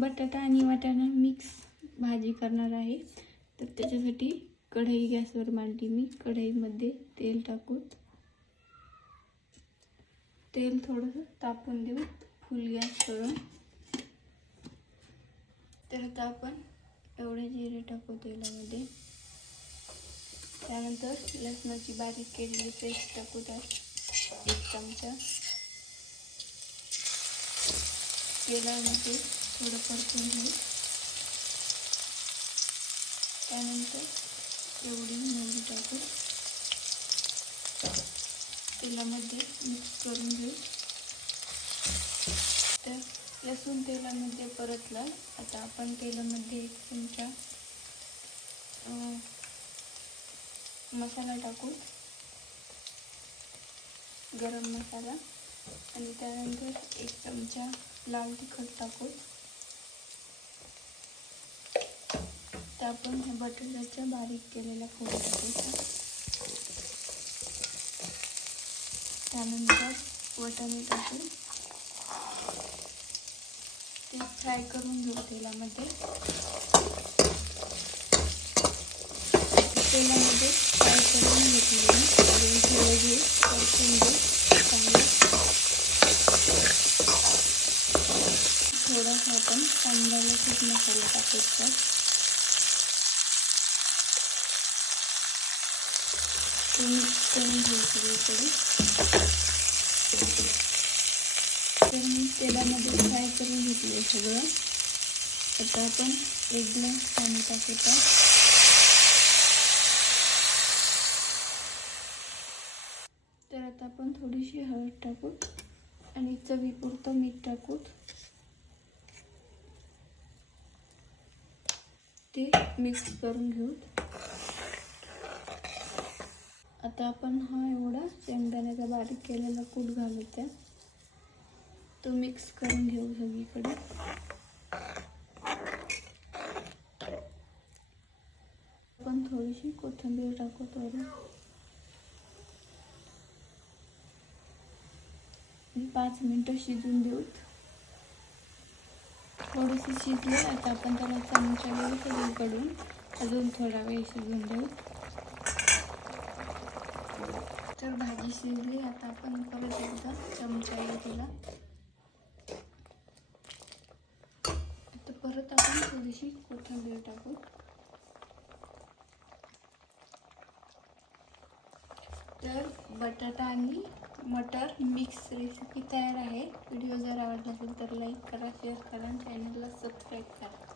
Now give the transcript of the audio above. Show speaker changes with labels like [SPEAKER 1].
[SPEAKER 1] बटाटा आणि वाटाणा मिक्स भाजी करणार आहे. तर त्याच्यासाठी कढई गॅसवर मांडली मी. कढईमध्ये तेल टाकून. तेल थोडंसं तापून देऊ. फुल गॅस करून. तर आता आपण एवढे जिरे टाकू तेलामध्ये. त्यानंतर लसणाची बारीक केलेली पेस्ट टाकू त्यात. एक चमचा. तेलामध्ये थोडं परतून घेऊ. त्यानंतर एवढी मोहरी टाकू तेलामध्ये मिक्स करून घेऊ. तर लसूण तेलामध्ये परतला. आता आपण तेलामध्ये एक चमचा मसाला टाकू. गरम मसाला. आणि त्यानंतर एक चमचा लाल तिखट टाकू. तर आपण हे बटाट्याच्या बारीक केलेल्या फोडी टाकायच्या त्यानंतर वटाणे टाकून ते फ्राय करून घेऊ तेलामध्ये. तेलामध्ये फ्राय करून घेतले अजून थोडं घेऊ परतून घेऊ चांगलं थोडासा आपण कांद्याला खूप मसाला टाकायचा. मिक्स करून घेऊ सगळीकडे तर मी तेलामध्ये फ्राय करून घेतले सगळं आता आपण एक ग्लास पाणी टाकूया तर आता आपण थोडीशी हळद टाकू आणि चवीपुरतं मीठ टाकू ते मिक्स करून घेऊ. आता आपण हा एवढा शेंगदाण्याचा बारीक केलेला कूट घालू त्यात तो मिक्स करून घेऊ सगळीकडे. आपण थोडीशी कोथिंबीर टाकू थोडं पाच मिनटं शिजून देऊ थोडीशी शिजली आता आपण त्याला चमचा घेऊ सगळीकडून. अजून थोडा वेळ शिजून देऊ तर भाजी शिजली आता आपण परत एकदा चमचा घेऊ तिला आता परत आपण थोडीशी कोथिंबीर टाकू. तर बटाटा आणि मटर मिक्स रेसिपी तयार आहे. व्हिडिओ जर आवडला असेल तर लाईक करा शेअर करा आणि चॅनलला सबस्क्राईब करा.